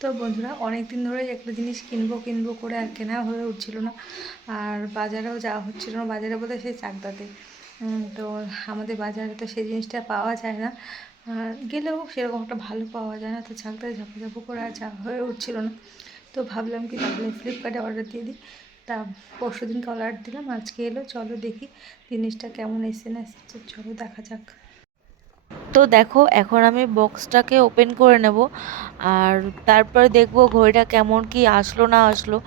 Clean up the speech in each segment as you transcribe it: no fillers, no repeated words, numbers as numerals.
তো বন্ধুরা, অনেক দিন ধরেই একটা জিনিস কিনবো কিনবো করে আর কেনা হয়ে উঠছিল না। আর বাজারেও যাওয়া হচ্ছিল না, বাজারে বলতে সেই চাকদাতে। তো আমাদের বাজারে তো সেই জিনিসটা পাওয়া যায় না, আর গেলেও সেরকম একটা ভালো পাওয়া যায় না। তো চাকদাতে ঝাপাঝাপু করে আর যাওয়া হয়ে উঠছিল না। তো ভাবলাম কি তাহলে ফ্লিপকার্টে অর্ডার দিয়ে দিই। তা পরশু দিনকে অর্ডার দিলাম, আজকে এলো। চলো দেখি জিনিসটা কেমন এসে না এসেছে, চলো দেখা যাক। তো দেখো, এখন আমি বক্সটাকে ওপেন করে নেব, আর তারপর দেখব ঘড়িটা কেমন কি আসলো না আসলো।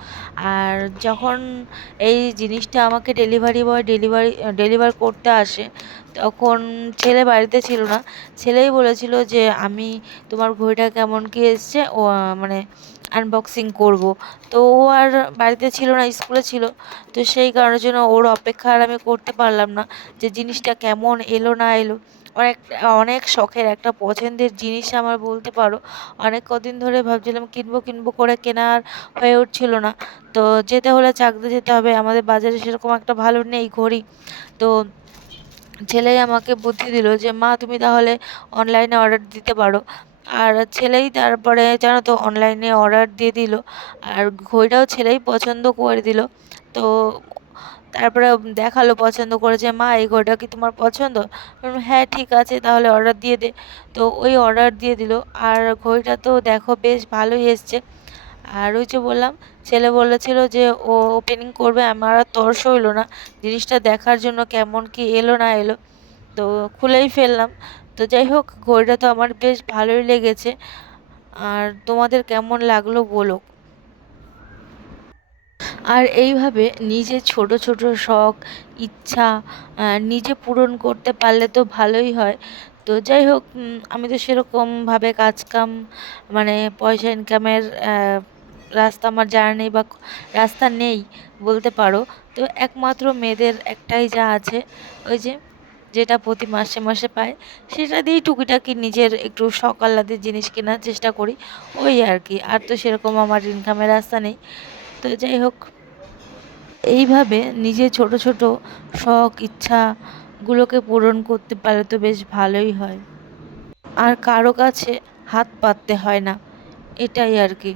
আর যখন এই জিনিসটা আমাকে ডেলিভারি বয় ডেলিভার করতে আসে, তখন ছেলে বাড়িতে ছিল না। ছেলেই বলেছিল যে আমি তোমার ঘড়িটা কেমন কি এসছে ও মানে আনবক্সিং করব। তো ও আর বাড়িতে ছিল না, স্কুলে ছিল। তো সেই কারণের জন্য ওর অপেক্ষা আর আমি করতে পারলাম না যে জিনিসটা কেমন এলো না এলো। অনেক অনেক শখের একটা পছন্দের জিনিস আমার, বলতে পারো। অনেক কদিন ধরে ভাবছিলাম কিনবো কিনবো করে কেনার হয়ে উঠছিল না। তো যেতে হলে চাকদা যেতে হবে, আমাদের বাজারে সেরকম একটা ভালো নেই ঘড়ি। তো ছেলেই আমাকে বুদ্ধি দিল যে মা তুমি তাহলে অনলাইনে অর্ডার দিতে পারো। আর ছেলেই তারপরে জানো তো অনলাইনে অর্ডার দিয়ে দিল, আর ঘড়িটাও ছেলেই পছন্দ করে দিল। তো তারপরে দেখালো পছন্দ করে যে মা এই ঘড়িটা কি তোমার পছন্দ। বললাম, হ্যাঁ ঠিক আছে তাহলে অর্ডার দিয়ে দে। তো ওই অর্ডার দিয়ে দিল। আর ঘড়িটা তো দেখো বেশ ভালোই এসছে। আর ওই যে বললাম, ছেলে বলেছিল যে ও ওপেনিং করবে, আমার আর তর সইল না জিনিসটা দেখার জন্য কেমন কি এলো না এলো। তো খুলেই ফেললাম। তো যাই হোক, ঘড়িটা তো আমার বেশ ভালোই লেগেছে। আর তোমাদের কেমন লাগলো বলো। আর এইভাবে নিজের ছোট ছোট শখ, ইচ্ছা নিজে পূরণ করতে পারলে তো ভালোই হয়। তো যাই হোক, আমি তো সেরকমভাবে কাজকাম মানে পয়সা ইনকামের রাস্তা আমার জানা নেই, বা রাস্তা নেই বলতে পারো। তো একমাত্র মেয়েদের একটাই যা আছে, ওই যে যেটা প্রতি মাসে মাসে পায়, সেটা দিয়েই টুকিটাকি নিজের একটু শখ আহ্লাদের জিনিস কেনার চেষ্টা করি। ওই আর কি, আর তো সেরকম আমার ইনকামের রাস্তা নেই। তো যাই হোক, এইভাবে নিজের ছোট ছোট শখ ইচ্ছাগুলোকে পূরণ করতে পারলে তো বেশ ভালোই হয়, আর কারো কাছে হাত পাততে হয় না। এটাই আর কি।